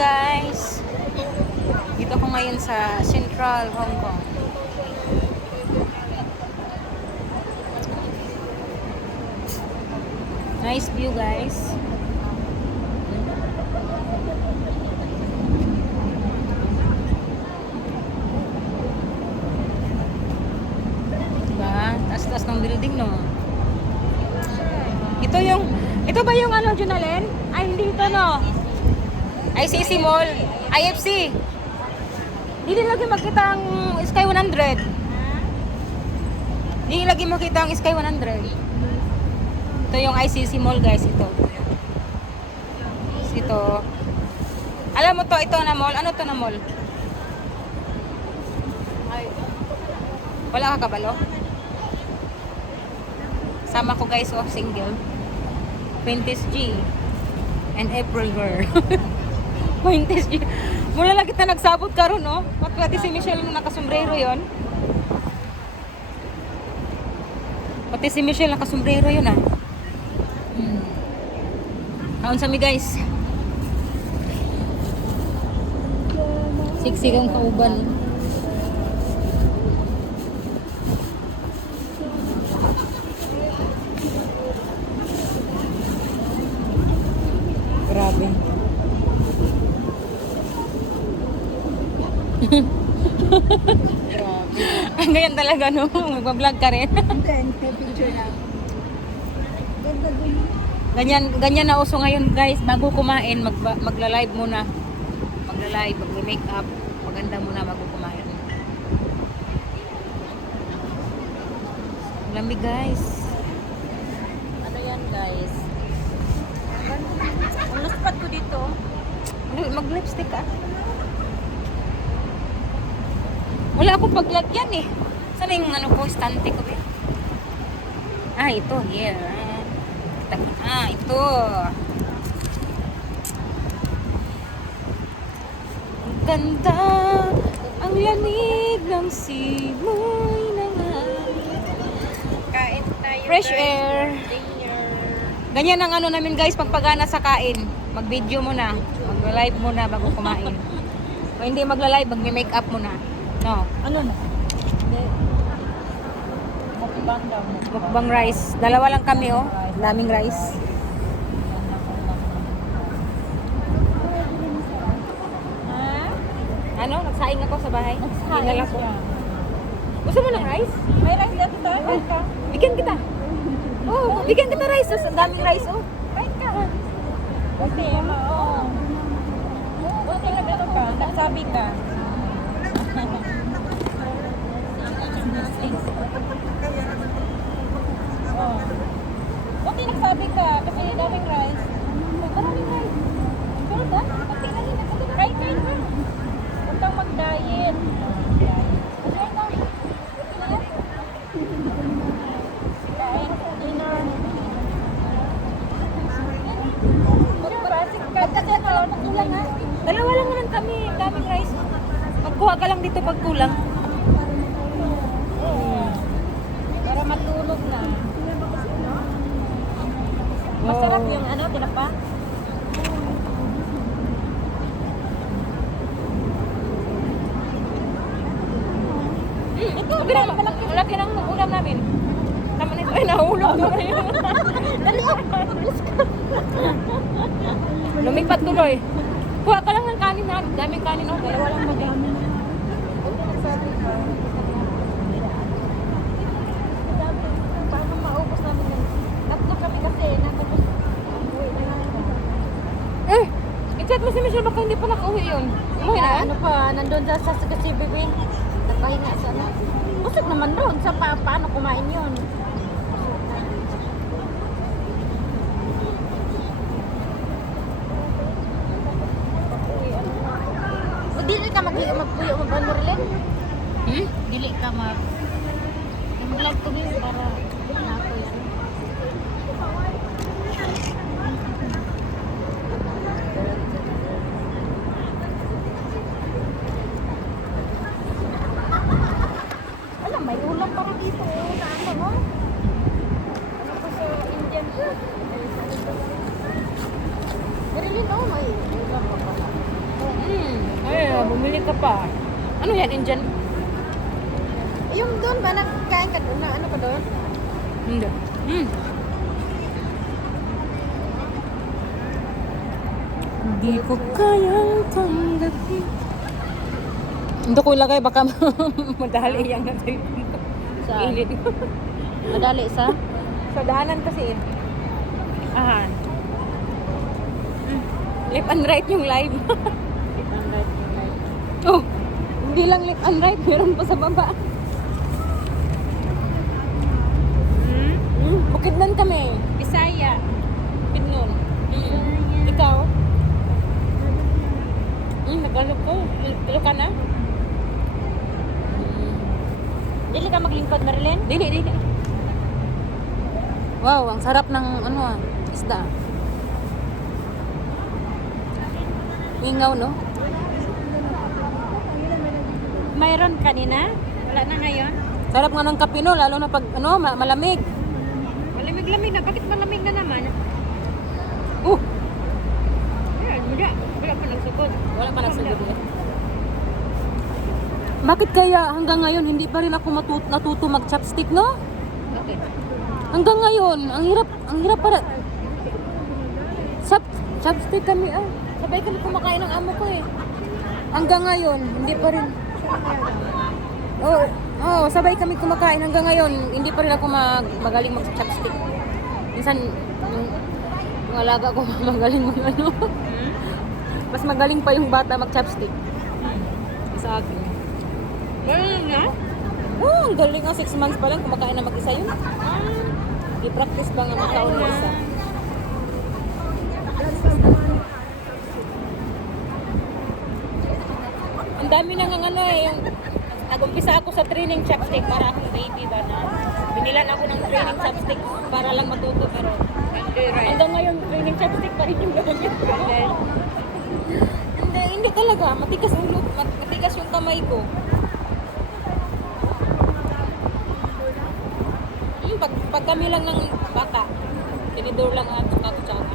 guys! Dito ako ngayon sa Central Hong Kong. Nice view guys. Diba? Taas-taas ng building no. Ito ba yung ano, Junalen? Ay, hindi ito no. ICC Mall, IFC. Hindi lagi makita ang Sky 100. Hindi lagi makita ang Sky 100. Ito yung ICC Mall guys, ito. Ito. Alam mo to, ito na mall. Ano to na mall? Wala ka kabalo? Sama ko guys, oh, single. 20s G and April girl. 20s G. Mula lang kita nagsabot karon, no? Pati si Michelle nung nakasombrero yon. Pati si Michelle nakasombrero yun, ah. Kaon sa mi guys. Siksik ang kauban. Grabe. Ang ganyan talaga, no? Mag-vlog ka rin. Picture na. Ganyan na uso ngayon, guys. Bago kumain, magla-live muna. Magla-live, mag-make up. Maganda muna bago kumain. Lamig, guys. Ano yan, guys? Ang spot ko dito. Mag-lipstick ka. Wala akong paglagyan eh. Saan yung ano ko, stante ko ba? Ah, ito. Here. Ah, ito. Ang ganda. Ang lamig ng simoy ng hangin. Kain tayo. Fresh guys. air. Dinner. Ganyan ang ano namin guys, pagpagana sa kain. Mag-video muna. Mag-live muna bago kumain. O hindi magla-live, mag-make up muna. No. Ano na? Mukbang daw. Mukbang rice. Dalawa lang kami oh. Daming rice. Ha? Ano? Nagsaing ako sa bahay. Nagsaing Hingal ako. siya. Gusto mo ng rice? May rice dito tayo. Kain ka. Bigyan kita. Oh, bigyan kita rice. Ang daming rice oh. Kain ka. Buti, oo. Buti na gano'n ka. Nagsabi ka. Oh. Buti nagsabi ka kasi daming rice. Maraming rice. Pero ba? Buti na rin. Kain ka. Huwag kang mag-diet. Kain ka. Buti na yan. Kain. Dinner. Magbasik ka. Kasi alam mo kulang ha. Dalawa lang naman kami. Daming rice. Magkuha ka lang dito pag kulang. Para matulog na. Masarap yung ano, tinapa. Ito, malaki ng ulam namin. Tama na ito. Ay, nahulog ko na yun. Dali ako. Lumipat tuloy. Kuha ka lang ng kanin na. Daming kanin oh. Dalawa lang madami. Paano maubos namin yun? Tatlo kami kasi. Natapos. Eh! I-chat mo si Michelle baka hindi pa nakauwi yun. Umuwi na yan? Ano pa, nandun sa kasi bibin. Nagpahinga sa ano. Busog naman doon sa paano kumain yun. O dili ka magpuyo mo rin? Dili ka mag-vlog ko din para na ako yan. Alam, may ulam para dito. Na ano, no? Ano ko sa Indian food? Really, no? May ulam pa pala. Ay, bumili ka pa. Ano yan, Indian? Yung doon ba, nagkain ka doon? Na, ano ka doon? Hindi. Hindi ko kayang tanggapin. Hindi ko ilagay, baka madali yan natin. Saan? Ilit. Madali sa? Sa daanan kasi. Ahan. Left and right yung live. Oh, hindi lang left and right, meron pa sa baba. Bukidnon kami. Bisaya. Bukidnon. Ikaw? Nagano ko. Ilo ka na? Dili ka maglingkod, Marilyn? Dili. Wow, ang sarap ng isda. Mingaw, no? Mayroon kanina? Wala na ngayon? Sarap nga ng kape, no? Lalo na pag, malamig. Malamig-lamig na. Bakit malamig na naman? Ayan, wala pa nagsugod. Wala pa nagsugod eh. Bakit kaya hanggang ngayon hindi pa rin ako natuto mag-chopstick, no? Okay. Hanggang ngayon, ang hirap para. Chopstick kami, sabay kami kumakain ng amo ko eh. Hanggang ngayon, hindi pa rin. Sabay kami kumakain hanggang ngayon, hindi pa rin ako magaling mag-chopstick. Minsan, yung alaga ko magaling mas magaling pa yung bata mag-chopstick. Sa akin. Ganun na? Ang galing nga, 6 months pa lang, kumakain na mag-isa yun. I-practice ba nga magkaon ng isa? Ang dami nang yung nag-umpisa ako sa training chopstick para akong baby ba na. Binilan ako ng training chopstick para lang matuto pero hanggang ngayon training chopstick pa rin yung gamit ko. Hindi talaga, matigas yung kamay ko. Pag kami lang ng bata, tinidor lang at tsaka.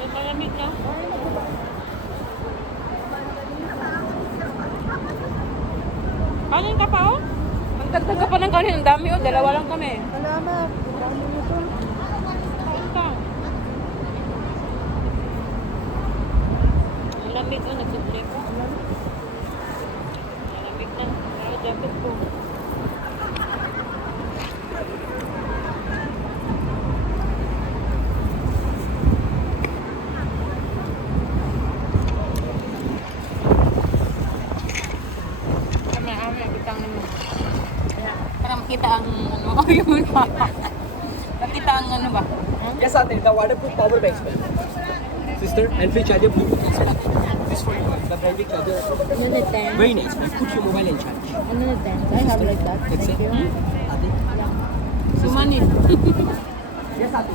May malamig na. Kanin ka pa, oh? Ang dagdag ka pa ng kanin. Ang dami, oh. Dalawa lang kami. Salamat. Kain ka. Ang lamig, oh. Nagsubli ko. Malamig na. Pero jacket ko. Para makita ang makita ang ba? Yes, Ate, the waterproof power banks, ma'am. Sister, and free charger Bluetooth also. This for you, the branded charger. Ano na 10? Very nice, ma'am. Put your mobile in charge. Ano na 10? I have like that. That's it. Thank you. Ate. Sumani. Yes, Ate.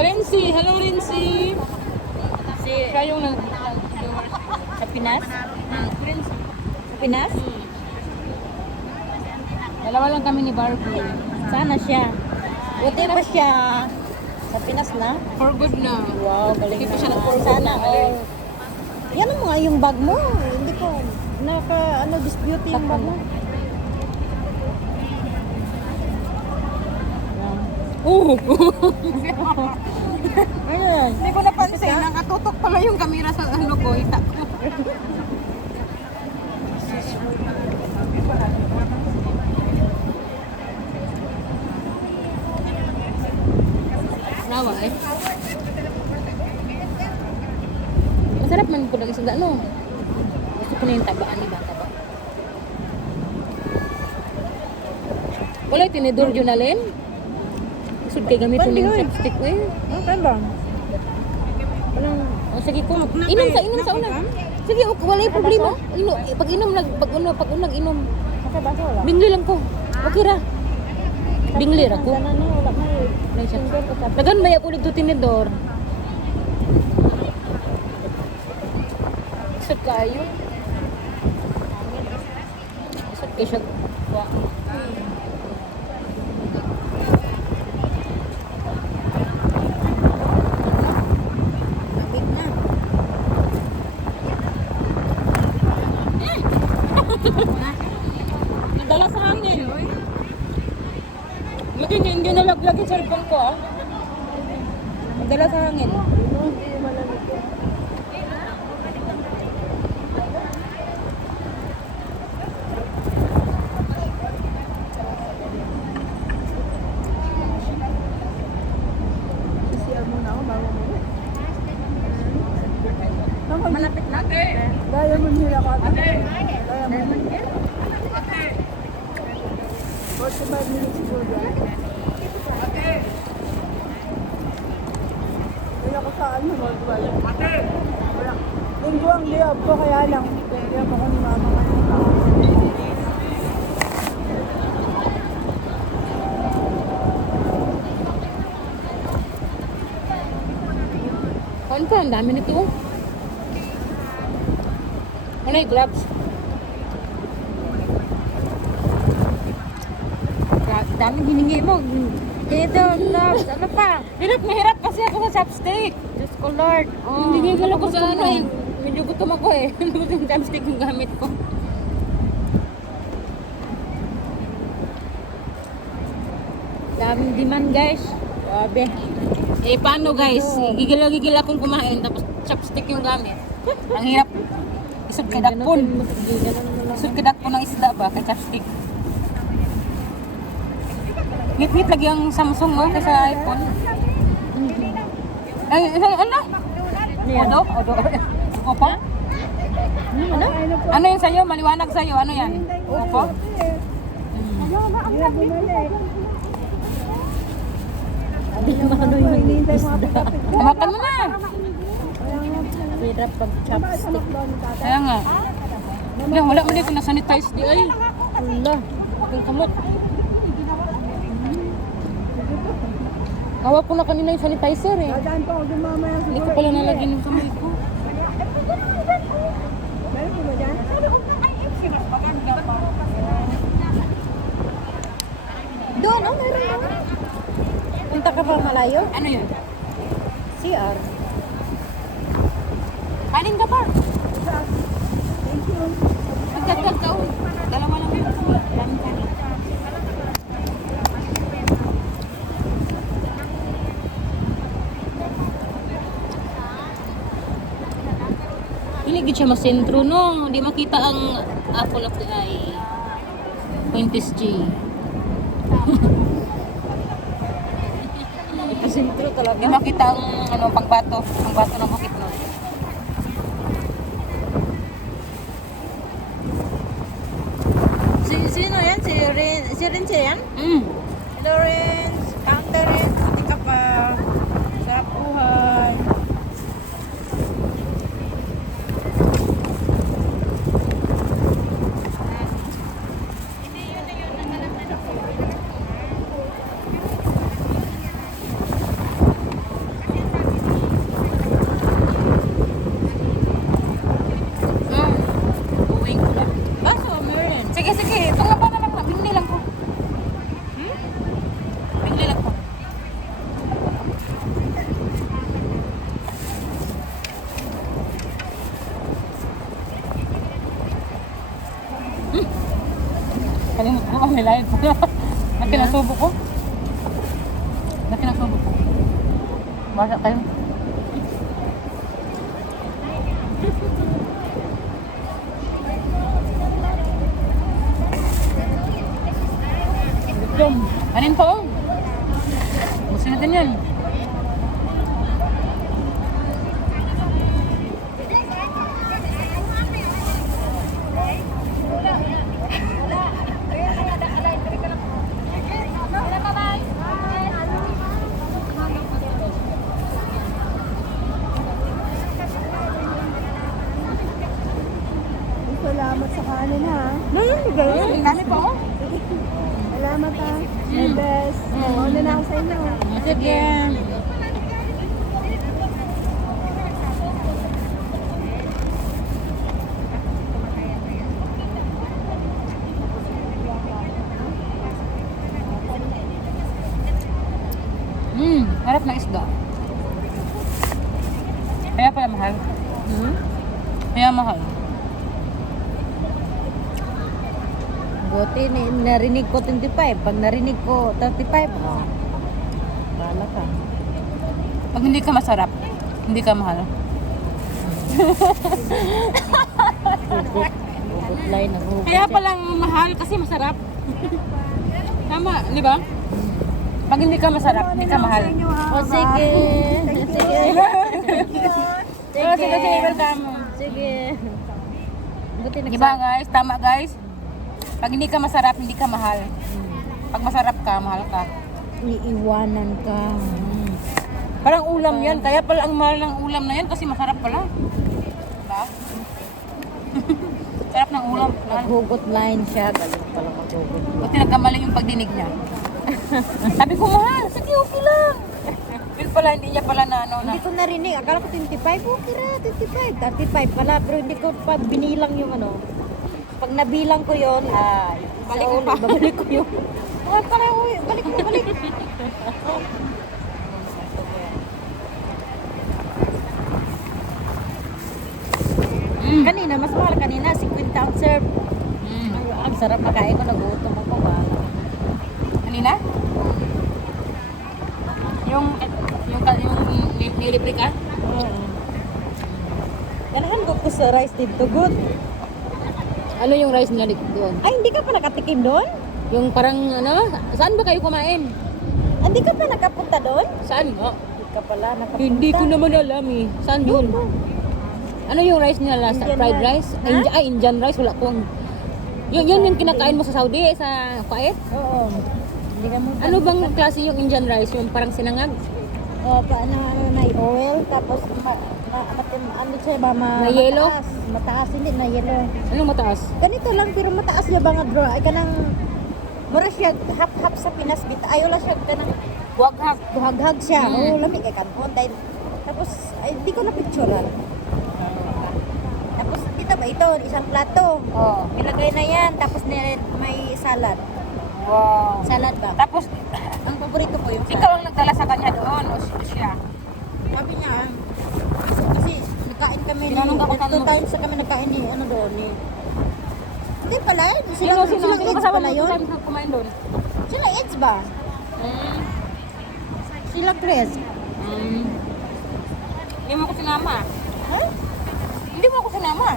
Renzi, hello Renzi. Siya yung Sa Pinas? Renzi. Sa Pinas? Dalawa lang kami ni Barbie. Sana siya. Buti pa siya. Sa Pinas na? For good na. Wow, galing Hindi pa siya naman. na-forward Sana na. all. Yan ang mga yung bag mo. Hindi ko dispute yung bag mo. Oo. Ayan. Hindi ko napansin. Nakatutok pala yung camera sa ko. Ita ko. Nawa eh. Masarap man po ng isda, no? Gusto ko na yung tabaan ni bata ba? Wala yung tinidor yun alin? Gusto kayo gamitin Pandi, yung oy. chopstick eh. Okay ba? Walang... O sige ko. Inom sa una. Sige, okay, wala yung problema. Pag unang inom. Kasi baso wala. Bingli lang ko. Okay ra. Bingli ra ko. Ganan niya, wala may Nay siya. single ko sabi. Dagan may ako dito tinidor. Isot kayo. Isot kayo siya. Wa. Agit na. Nadala sa hangin. Lagi hindi nalaglag yung cellphone ko ah. Nadala sa hangin. Hindi malamig ko. CCR muna ako bago mo. Malapit na. Gaya mo nila ka. Gaya mo. 45 minutes po dyan. Wala ko sa ano, wala. Wala. Linggo ang liyab ko, kaya lang. Liyab ako ni mama kanina. Kuan ka, ang dami nito. Ano yung gloves? Dami hiningi mo. Dito, gloves. Ano pa? Hirap na hirap kasi ako sa chopstick. Diyos ko, Lord. Oh, Hindi ko ko sa ano eh. Medyo gutom ako eh. Yung chopstick yung gamit ko. daming demand, guys. Grabe. Eh paano guys? Gigil akong kumain tapos chopstick yung gamit. Ang hirap. Isog kadakpon. Isog kadakpon ng isda ba kay chopstick. Ngit-ngit lagi ang Samsung mo kaysa iPhone. Ay, ano? Odo? Odo? Opo? Ano? Ano yun sa'yo? Maliwanag sa'yo? Ano yan? Opo? Hindi naman ano yung isda. Makan mo na! Hirap pag chopstick. Kaya nga. Wala mo din ko na-sanitize di ay. Wala. Yung kamot. Hawak ko na kanina yung sanitizer eh. Dadaan pa ako dun mamaya. Hindi ko pala nalagyan yung kamay ko. Meron ko ba dyan? Doon, oh, meron ba? Punta ka pa malayo? Ano yun? CR. Kanin ka pa. Thank you. Magdagdag ka. Dalawa lang yun. Dami kanin. Piligid siya masentro no. Hindi makita ang apple of the eye. Quintes G. Sentro talaga. Hindi makita ang ano, pangbato. Ang bato ng bukit no. Sino yan? Si Renz yan? Mm. Hello Renz. Counter Renz. Hindi ka pa. Sarap buhay. Uwing ko lang. Baso, meron. Sige, sige. Pangapa na lang. Bingli lang ko. Bingli lang ko. Kalimut ko. May live ko. Nakinasubo ko. Nakinasubo ko. Basa tayo. Gutom. Kanin pa oh. Gusto natin yan. Paano na? Ang dami pa oh. Salamat ha. My best. Mauna na ako sa inyo. Sige. Harap ng isda. Kaya pala mahal. Kaya mahal. Buti, narinig ko 25. Pag narinig ko 35, bahala ka. Pag hindi ka masarap, hindi ka mahal. Hugot line, naghugot Kaya palang mahal kasi masarap. Tama, di ba? Pag hindi ka masarap, hindi ka mahal. O sige. Sige. Oh, sige, sige, welcome. Sige. Buti Diba guys? Tama guys? Pag hindi ka masarap, hindi ka mahal. Pag masarap ka, mahal ka. iiwanan ka. Parang ulam yan. Kaya pala ang mahal ng ulam na yan kasi masarap pala. Diba? Sarap ng ulam. Naghugot line siya. Galing pala maghugot. Buti nagkamali yung pagdinig niya. Sabi ko mahal. Sige, okay lang. Yun pala, hindi niya pala na ano na. Hindi ko narinig. Akala ko 25. Okay na, 25. 35 pala. Pero hindi ko pa binilang yung ano. Pag nabilang ko yun, Balik mo pa. babalik ko yun. Okay pala, uy. Balik mo, balik. Kanina, mas mahal kanina. 50 ang serve. Ang sarap makain ko. Nagutom ako ba? Kanina? Yung nilibre ka? Ganahan ko sa rice dito. Good. Ano yung rice nila doon? Ay, hindi ka pa nakatikim doon? Yung parang ano, saan ba kayo kumain? Hindi ka pa nakapunta doon? Saan? Oh, Hindi ka pala nakapunta. hindi ko naman alam eh. Saan yun? Ano yung rice nila? Indian Fried rice. rice? Ha? Indian rice. Wala kong... Yun yung kinakain mo sa Saudi, sa Kuwait? Oo. Hindi ka mo. Ano bang klase yung Indian rice? Yung parang sinangag? Paano may oil, tapos ano siya ba? May yellow? Mataas. Mataas, hindi na yellow. Anong mataas? Ganito lang, pero mataas niya ba nga bro? Ay kanang, mura siya, hap-hap sa Pinas, bita. Ayaw lang siya, kanang, Waghag. buhag-hag siya. Oo, lamig kay kanpon. Dahil, tapos, ay, di ko na-picturean. Tapos, dito ba ito, isang plato. Oh. Nilagay na yan, tapos may salad. Wow. Salad ba? Tapos, Ang paborito ko yung salad. ikaw ang nagdala sa kanya doon o siya? Sabi niya, kasi nagkain kami ni, Tinanong ako 2 times na kami nagkain ni, ano doon, ni, hindi pala, Sino silang AIDS kasama pala mo yun. sa kumain doon? Sila AIDS ba? Sila Chris. Hindi mo ako sinama. Ha? Hindi mo ako sinama.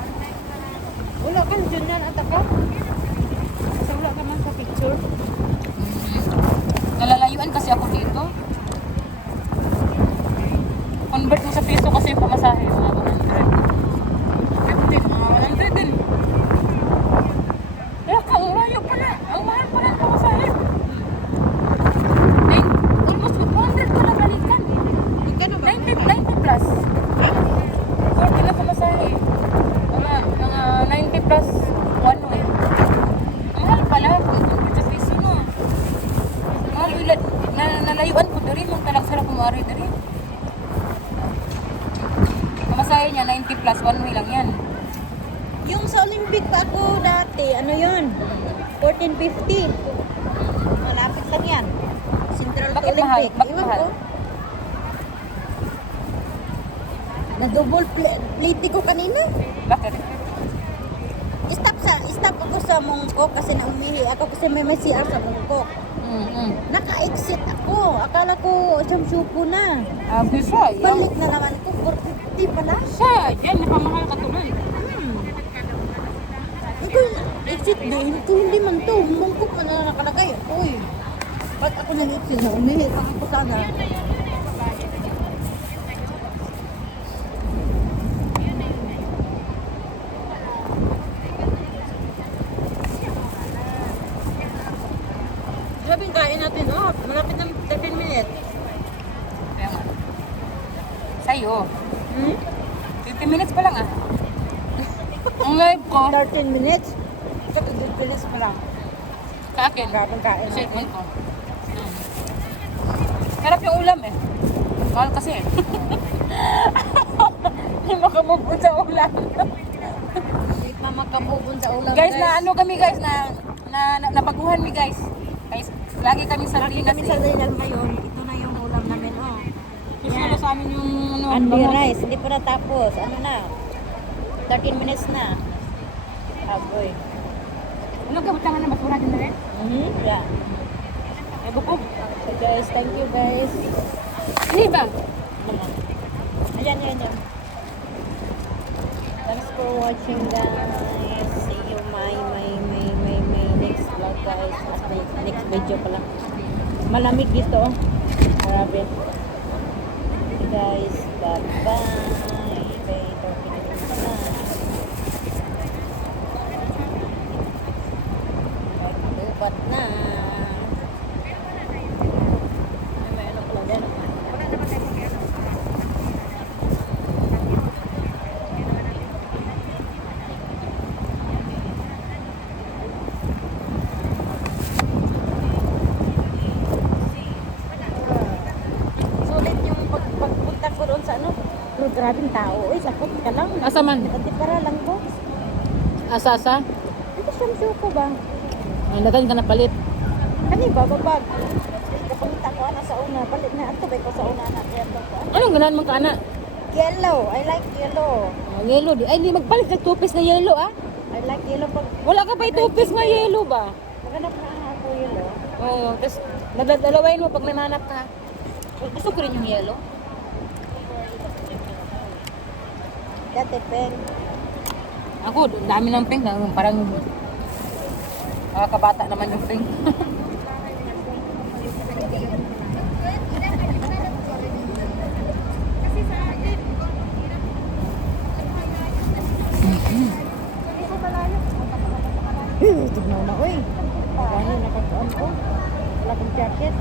Wala ka, dyan yan at ako. Kasi wala ka man sa picture. Nalalayuan kasi ako dito. Convert mo sa piso kasi yung pamasahe. Mga 100. 50, mga 100 din. Kaya ka, ang layo pala. Ang mahal pala ang pamasahe. Almost 200 pala balikan. Magkano ba? 90 plus. 40 na pamasahe. Mga 90 plus 1 way. Ang mahal pala. Convert sa piso no. Mahal ulit. Nalayuan ko diri. Kung talang sarap kumari diri. Pamasahe niya 90 plus 1 way lang yan. Yung sa Olympic pa ako dati, ano yun? 1450. Malapit lang yan. Central to Bakit mahal? Olympic. Bakit Iwan mahal? ko. Na-double plate ko kanina. Bakit? Stop ako sa Mongkok kasi naumihi ako kasi may CR sa Mongkok. Naka-exit ako. Akala ko siyam-syupo na. Bisa yan. Balik na naman ko. 450 pala. Siya, yan. Napamahal ka tuloy. Ito exit din. Ito hindi man to. Mongkok man na nakalagay. Uy. Ba't ako nag-exit na? Umihi ako sana. Sabi kain natin, malapit ng 13 minutes. Kaya nga. Sa'yo. 50 minutes pa lang ah. Ang live ko. 13 minutes? Bilis mo lang. Sa akin. Gagawin kain. Cellphone ko. Harap yung ulam eh. Mahal kasi eh. Hindi makamubun sa ulam. Hindi pa makabubon sa ulam. Guys, na ano kami guys, na napaguhan mi guys. Guys, lagi kami sa Lagi kami sa dinal ngayon. Ito na yung ulam namin, oh. Susunod sa amin yung ano. Andy bango. rice, hindi pa natapos. Ano na? 13 minutes na. Agoy. Ano ka butangan na basura din na rin? Yeah. Ay, bukog. So guys, thank you guys. Hindi ba? Naman. Ayan, ayan, ayan. Thanks for watching guys. See you my next vlog guys. At next video pala. Malamig dito. Oh. Grabe. Okay guys, bye-bye. Bye. Lupat na. May ano pala dyan. Sulit yung pagpunta ko doon sa ano. Pero grabing tao. Uy, sakot ka lang. Asa man? Pati para lang ko. Asa? Ito siyang ko ba? Ay, nagan ka na palit. Kani ba babag? Kapunta ko na sa una. Palit na ato ba ko sa una na. Kaya to ko. Anong ganahan mong kana? Yellow. I like yellow. Oh, yellow. Ay, hindi magpalit ng two-piece na yellow ah. I like yellow pag Wala ka ba yung two-piece na yellow ba? maghanap na ako yellow. Oo, tapos nadalawain mo pag may manap ka. Gusto ko rin yung yellow. Dati peng. Ako, dami ng pink. Parang kabata naman yung pink. Tignan na, uy. Dahil nakatuan ko. Wala kong jacket.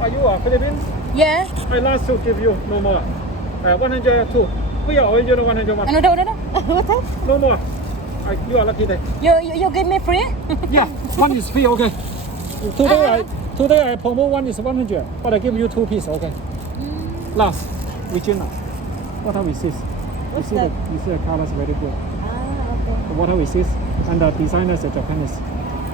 Are you Philippines? Yeah. I last to give you no more. 102. 不要 original 101. Ano daw? What that? No more. You are lucky day. You give me free? Yeah, one is free. Okay. Today I promote one is 100, but I give you 2 pieces. Okay. Last, Regina. Water resist. What's you see that? You see the colors very good. Ah, okay. The water resist, and the designer is a Japanese.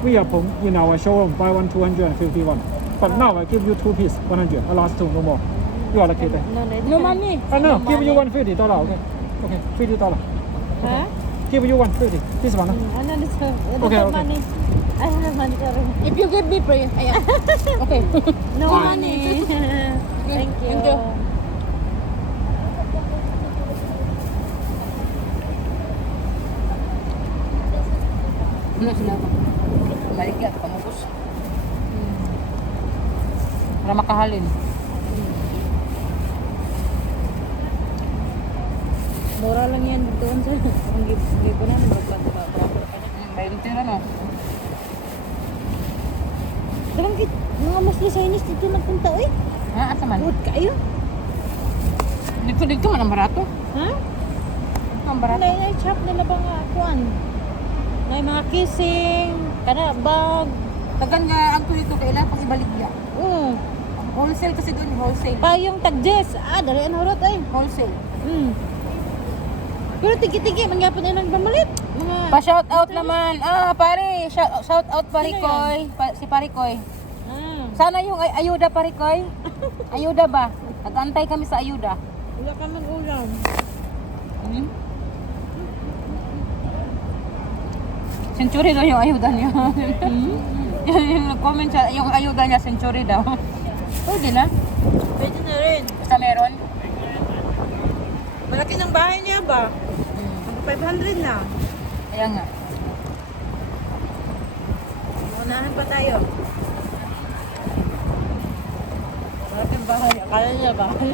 We are in our showroom buy one 251, but now I give you 2 pieces 100. Last 2 no more. You are lucky day. No, no. No money. No, No give you money. $150. Okay. Okay, $50. Huh? Give you 150. This one. Ano nito? Okay, Ano okay. money? I have money sorry. If you give me free, ayan. Okay. No Fine. money. Thank you. Thank you. Ano sila ba? Balik yan, pamukos. Para makahalin. Mura lang yan doon sa ang gibo na barabar pa niya. May tira no? Dalang kit mga Muslim Chinese dito nagpunta oy. Ha? Asa man? Good kayo. Dito man ang barato. Ha? Ang barato. Nay shop nila ba nga kuan? Nay mga kissing, kana bag. Tagan nga ang dito kailan pang ibaligya. Wholesale kasi doon, wholesale. Payong tagjes. Ah, dali an horot ay. Wholesale. Pero tigi-tigi mangyapon na lang bamalit. Mga Pa-shout out naman. Pare, shout out Parikoy. Si Parikoy. Sana yung ayuda Parikoy. Ayuda ba? Nag-antay kami sa ayuda. wala ka man ulam. Hmm? Century daw yung ayuda niya. yung nag-comment siya, yung ayuda niya century daw. Pwede na. Pwede na rin. Basta meron. Malaki ng bahay niya ba? 500 na. Kaya nga. Unahan pa tayo. Malaki ang bahay. Akala niya bahay.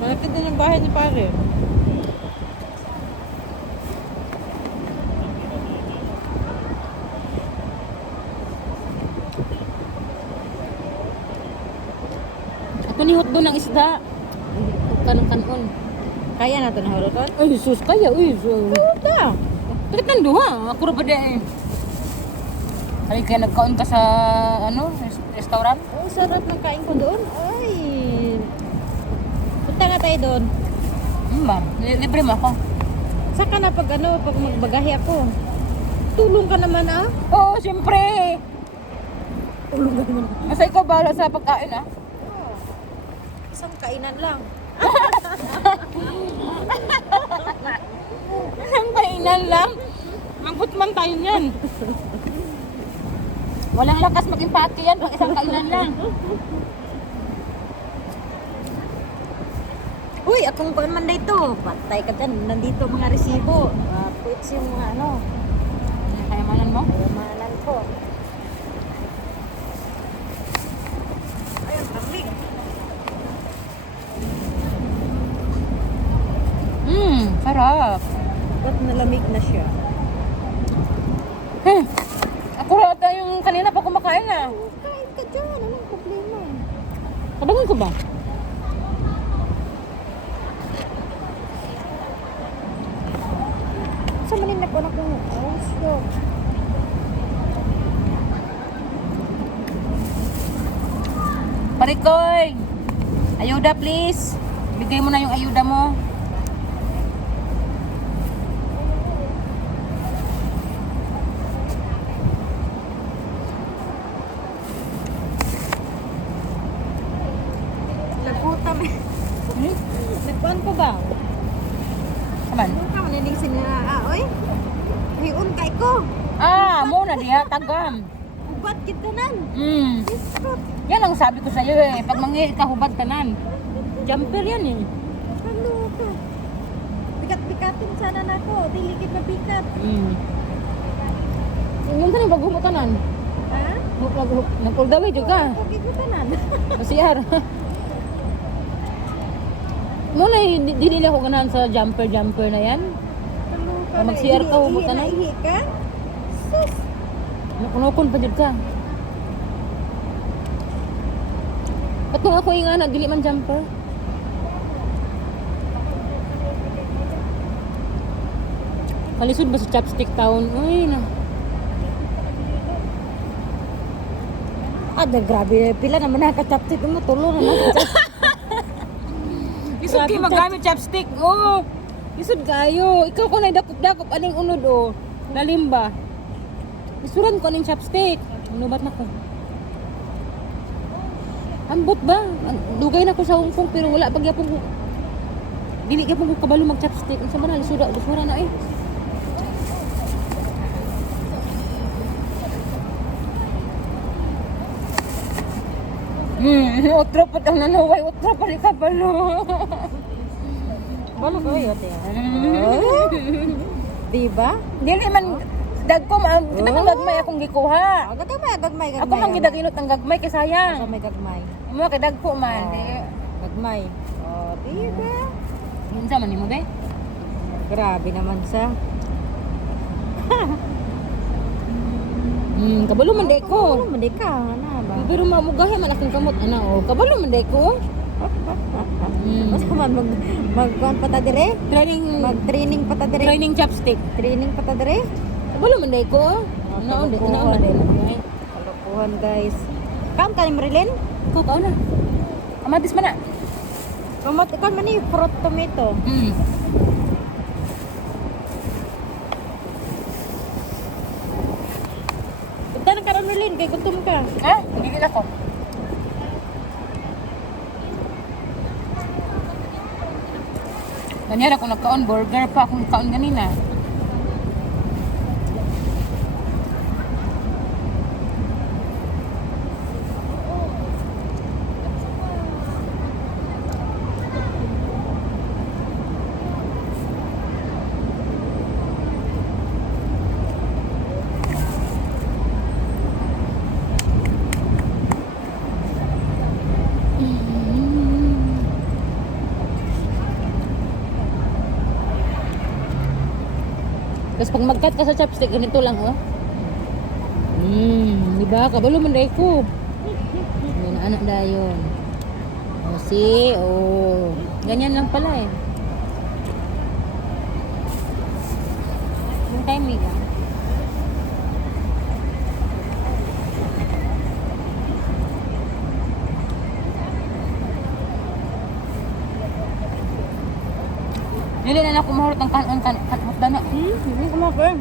Malaki din yung bahay ni pare. At panihot doon ng isda. Kanong kanon. Kaya na ito na huluton? Ay, sus, kaya, uy, sus. Puta! Bakit nanduha? Ako rin ba din? Ay, kaya nagkaon ka sa, ano, restaurant? Ang sarap ng kain ko doon. Ay! Punta na tayo doon. Ba? Libre mo ako. Saka na pag ano, pag magbagahe ako. Tulong ka naman ah. Oo, siyempre. Basta ikaw bahala sa pagkain, ah. Isang kainan lang. Isang kainan lang. Magbut man tayo niyan. Walang lakas mag-impake yan pag isang kainan lang. Uy, akong man dito. Patay ka dyan. Nandito mga resibo. Puits yung mga ano. Kayamanan mo? Kayamanan ko. Ayun, tamig. Sarap. Ba't nalamig na siya? Ako rata yung kanina pa kumakain, ah. Kain ka dyan. Anong problema? Kabangan ko ba? Sa manin na ko na kung ausyo. Parikoy! Ayuda, please. Bigay mo na yung ayuda mo. Nagutam eh. Nagpuan ko ba? Saman? Ano ka maninig sinila? Oy? Hiyon kay ko. Muna diha, tagam. Ubat kita nan. Iskot. Yan ang sabi ko sa'yo eh. Pag mangi ka, hubad tanan. Jumper yan eh. Ano ka? Bigat-bikatin sana na ko. Diligid na bigat. Yung saan yung paghumutanan? Ha? Nagpuldawi juga. Pagig mo tanan. Masiyar. Muna eh, di nila ko ganahan sa jumper na yan. Ano ka? Mag-CR ka, Ihi- humutan na. ihi ka? Sus. Nakunukon pa dyan ka. At kung ako yung anak, dili man jumper. Kalisod ba sa chopstick town? Uy na. Grabe. Pila naman nakachapsit mo. Tulo na nakachapsit. Isod kayo magamit chopstick. Oo. Isod kayo. Ikaw ko na dakop-dakop. Aning unod o. Lalimba. Isuran ko aning chopstick. Unubat na ko. Ambot ba? Dugay na ko sa hungkong pero wala pag yapon ko. Dili yapon ko kabalo mag chopstick. Unsa man na lisuda na eh. Otro pa ang nanuway. Otro pa rin kabalo. Balo ko yun. Diba? Dili man dagko di ba nang gagmay akong gikuha. Gagmay. Ako man gidaginot ang gagmay kay sayang. Gagmay, gagmay. Mo kay dagko man. Gagmay. Diba? Unsa man nimo be? Grabe naman sa. Kabalo man day ko. Ano, mandi ka. Ano ba? Pero mamugahe man akong kamot ana o. Kabalo man day ko. Basta man magkuhan pa ta dire? Training Mag-training pa ta dire? training chopstick. Training pa ta dire? Kabalo man day ko. Naon man day. Kalokohan guys. Kam ka ni Marilyn? Ko kao na. Amadis man na. Kamat kan man ni fruit tomato. Punta na ka Marilyn kay gutom ka. Ha? Hindi ako. Ganyan ako nagkaon burger pa akong nagkaon ganina. Tapos pag mag-cut ka sa chopstick, ganito lang, oh. Diba? Kabalo man day ko. Yun, anak dayon. Oh, see? Oh. Ganyan lang pala, eh. Time lang. Dili na ako mahulot ng kanot dana. Hindi ko makain.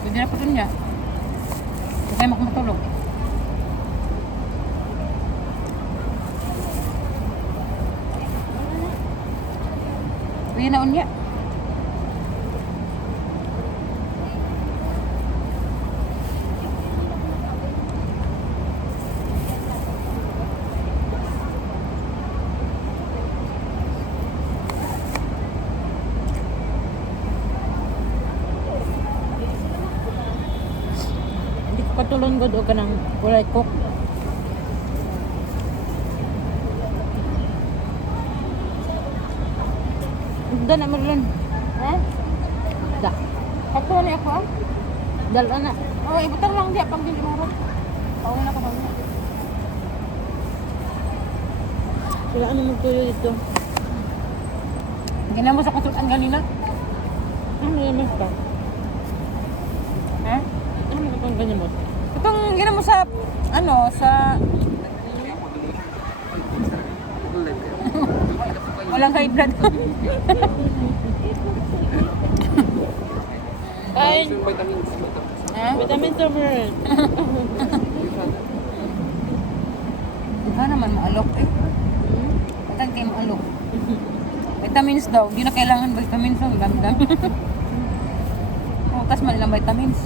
Pwede na po dun niya. Huwag kayo makamatulog. Pwede na unya. Hindi ko patulong ko doon ka ng kulay cook. Da na meron. Ha? Da. Pagtuwa niya ako ah. Dala na. Oh, ibutan lang dia pang hindi marot. Pauwi na ko ba niya. Wala ano magtuyo dito. Hindi na mo sa kutukan ganina. Ano naman pa? Ha? Ano naman kang ganyan mo? Itong gina mo sa ano sa walang high blood. Kain. Vitamins. Ha? Vitamin Summer. Diba naman maalok eh. Patag kayo maalok. Vitamins daw. Hindi na kailangan vitamins. Ang dami-dami. Bukas man lang vitamins.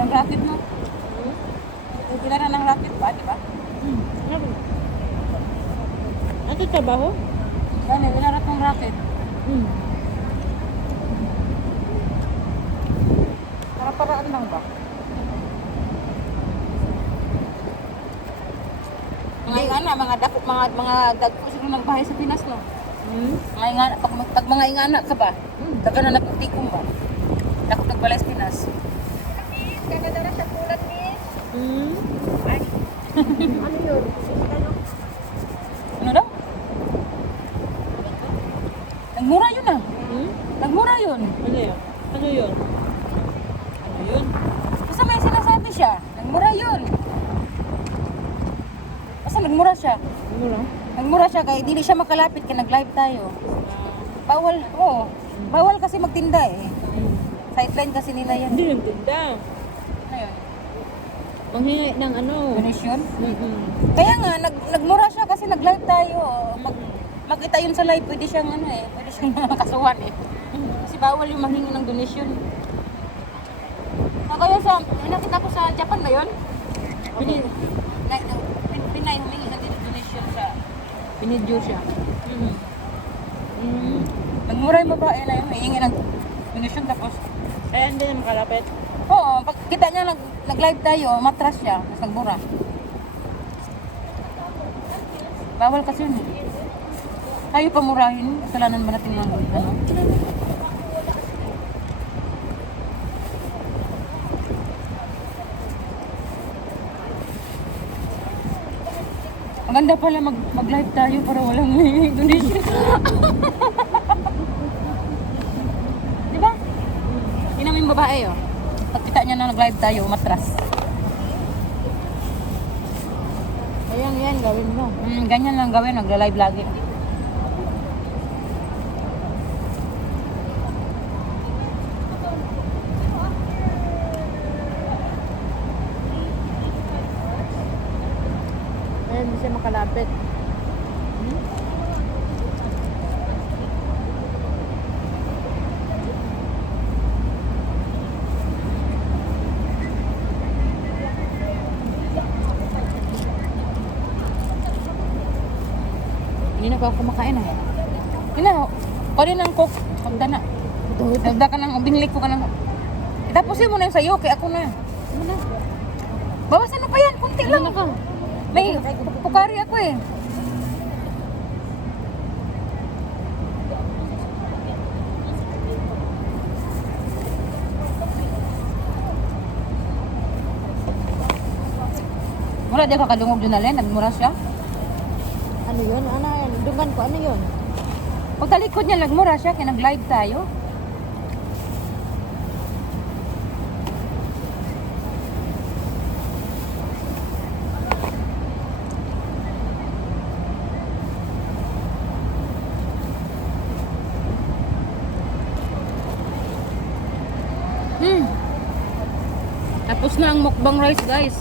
Yung racket mo. Pila na ng racket ba, di ba? Ano trabaho? Gani, winarat ng racket. Para-paraan lang ba? Mga ingana, mga dako, mga dagko siguro nagbahay sa Pinas, no? Mga ingana, pag mga ingana ka ba? Daga na nagputikom ba? Dako nagbalay sa Pinas. Kaganda sa tulad ni. Ano daw? Nagmura yun ah. Nagmura yun. Ano yun? Ano yun? Ano yun? Basta may sinasabi siya. Nagmura yun. Basta nagmura siya. Ano lang? Nagmura siya kaya hindi siya makalapit kaya nag-live tayo. Bawal, oo. Bawal kasi magtinda eh. Sideline kasi nila yan. Hindi yung tinda. Ano yun? Manghingi ng ano. Donation? Mm-mm. Kaya nga, nagmura siya kasi nag-live tayo. Pag makita yun sa live, pwede siyang ano eh, pwede siyang makasuhan eh. Kasi bawal yung mahingi ng donation. Kaya sa, nakita ko sa Japan ba yun? Pinay humingi ng donation sa, pinidyo siya. Nagmura yung babae na yun, hihingi ng donation tapos, Kaya hindi na makalapit. oo, pag kita niya nag-live tayo, matras siya, tapos nagmura. Bawal kasi yun eh. Tayo pamurahin, kasalanan ba natin ng ano? Maganda pala mag-live tayo para walang donation. Di ba? Yun naman yung babae oh. Pag kita niya na nag-live tayo, matras. Ayan, yan, gawin mo. Ganyan lang gawin, nagla-live lagi. Ayan, hindi siya makalapit. Hindi na pa ako kumakain eh. Yun na, kanina ang cook, magda na. Magda ka ng, binilik ko ka ng, itapusin mo na yung sayo, kaya ako na. Bawasan na pa yan, kunti lang. Ano ka? May pukari ako eh. Wala di ka kalungog yun alin, nagmura siya. Ano yun? Ano yan? Dungan ko, ano yun? Pag talikod niya, nagmura siya, kaya nag-live tayo. Tapos na ang mukbang rice, guys.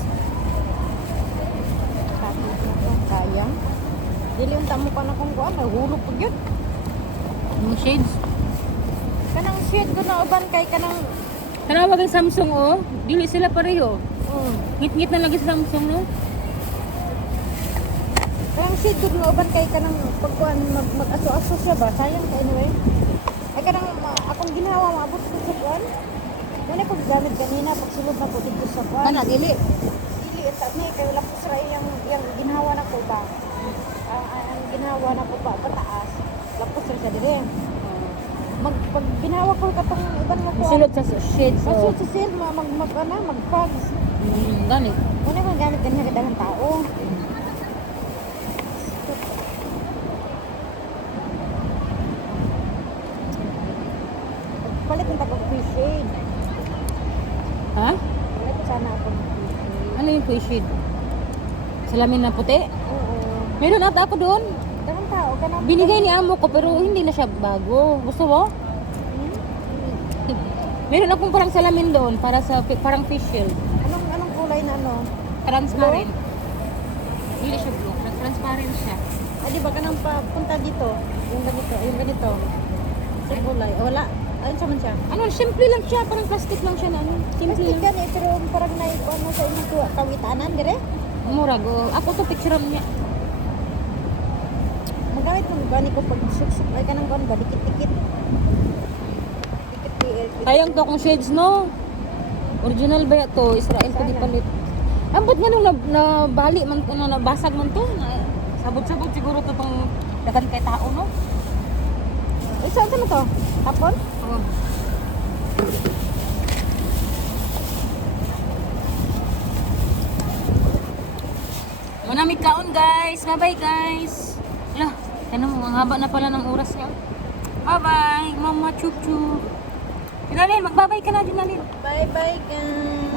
Tapos na to, sayang. Dili yung tamo ka na kung kuan, nahulog po yun. Yung shades. Kanang shade ko na uban kay kanang Tanawag ang Samsung, oh. Dili sila pareho. Ngit-ngit na lagi sa Samsung, no? kanang shade ko na uban kay kanang pagkuan mag-aso-aso siya ba? Sayang ka anyway. Ay kanang akong ginawa maabot ko sa kuan. Muna ko gamit kanina pag sulod na ko dito sa kuan. Kana, dili. Dili ita ni kay wala ko sa yang ginawa na ko ba. Ang ginawa na ko ba pataas. Lapos ra siya dire. Pag ginawa ko katong uban mo ko. Sulod sa shades, Kaso oh. sa sale magpags. Ganit. Muna ko gamit kanina kadang tao. Palit ng tapos free shade. Ha? Palit sana ako ng free shade. Ano yung free shade? Salamin na puti? Oo. Meron ata ako doon. Kanang tao ka na. Binigay ni amo ko pero hindi na siya bago. Gusto mo? Meron akong parang salamin doon para sa parang fish shield. Anong kulay na ano? Transparent. Hindi siya blue. Transparent siya. Ah, di ba kanang papunta dito? Yung ganito. Sa kulay. Oh, wala. Ayun sa man siya. Ano, simple lang siya. Parang plastic lang siya na ano. Simple Plastic lang. yan eh, pero parang ano sa inyo kawitanan, dire? Mura go. Ako to picturean niya. Magamit mo gani ko pag suksok ay kanang kuan ba dikit-dikit. Sayang to kung shades, no? Original ba to? Israel ko di palit. Ambot nga nung nabali man to, nabasag man to. Sabot-sabot siguro to tong dagan kay tao, no? Eh, saan mo to? Tapon? Oh. Manamig kaon, guys. Bye-bye, guys. Ala, tanong mo, ang haba na pala ng oras niya. Bye-bye, Mama Chup Chup. Dinalin, magbabay ka na, Dinalin. Bye-bye guys.